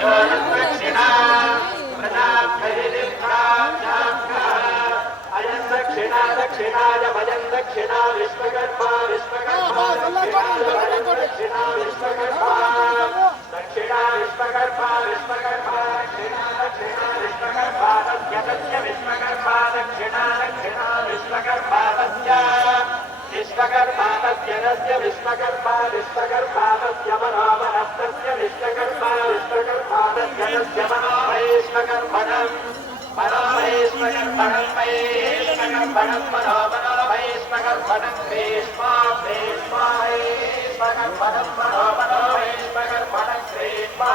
दक्षिणा अयं दक्षिणा दक्षिणाय भजं दक्षिणा विश्वकर्मा विश्वकर्मा दक्षिणा विश्वकर्मा दक्षिणा विश्वकर्मा विश्वकर्मा दक्षिणा दक्षिणा विश्वकर्मा तस्य विश्वकर्मा दक्षिणा दक्षिणा विश्वकर्मा तस्य विश्वकर्मा तस्य विश्वकर्मा विश्वकर्मा तस्य मनोमनस्तस्य विश्वकर्मा विश्वकर्मा तस्य मनोमहेश्वकर्मणं मनोमहेश्वकर्मणं महेश्वकर्मणं मनोमहेश्वकर्मणं ग्रीष्मा ग्रीष्मा महेश्वकर्मणं मनोमहेश्वकर्मणं ग्रीष्मा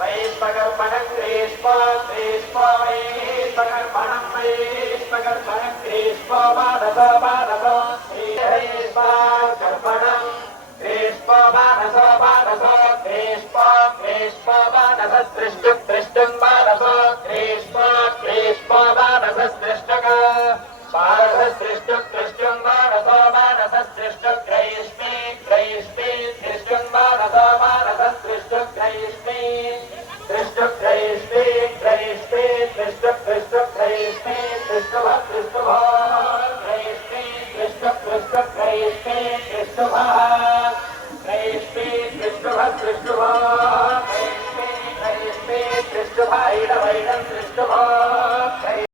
महेश्वकर्मणं ग्रीष्मा ग्रीष्मा महेश्वकर्मणं महेश्वकर्मणं ग्रीष्मा मानसा मानसा कर्मणं ग्रीष्मा मानसा मानसा ग्रीष्मा ग्रीष्मा मानस दृष्टुं दृष्टुं मानस ग्रीष्मा ग्रीष्मा मानस दृष्टुं मानस दृष्टुं दृष्टुं मानस मानस दृष्टुं ग्रैष्मे ग्रैष्मे दृष्टुं मानस मानस दृष्टुं ग्रैष्मे दृष्टुं ग्रैष्मे ग्रैष्मे दृष्टुं दृष्टुं ग्रैष्मे दृष्टुं दृष्टुं ग्रैष्मे दृष्टुं दृष्टुं ग्रैष्मे दृष्टुं ग्रैष्मे दृष्टुं दृष्टुं ग्रैष्मे ग्रैष्मे दृष्टुं इडं इडं दृष्टुं